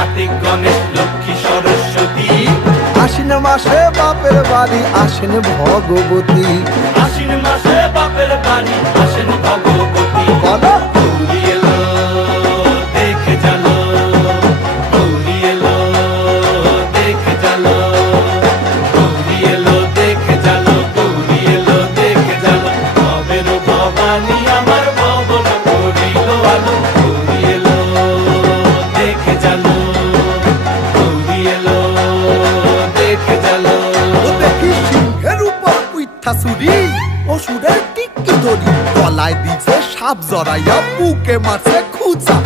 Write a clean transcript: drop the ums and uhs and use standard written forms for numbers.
কার্তিক গণেশ লক্ষ্মী সরস্বতী, আশ্বিন মাসে বাপের বাড়ি আসেন ভগবতী। আশ্বিন মাসে বাপের বাড়ি আসেন ভগবতী। বলো গৌরী এলো দেখে জালো, গৌরী এলো দেখে জালো, গৌরী এলো দেখে জালো, গৌরী এলো দেখে জালো। ভবের ভবানী আমার ভবন করিল আলো, গৌরী এলো দেখে জালো, গৌরী এলো দেখে জালো। ও দেখি সিংহের উপর উইঠা চুরি, অসুরের টিকি ধরি গলায় দিছে সাপ জড়াইয়া বুকে মারছে খুঁচা।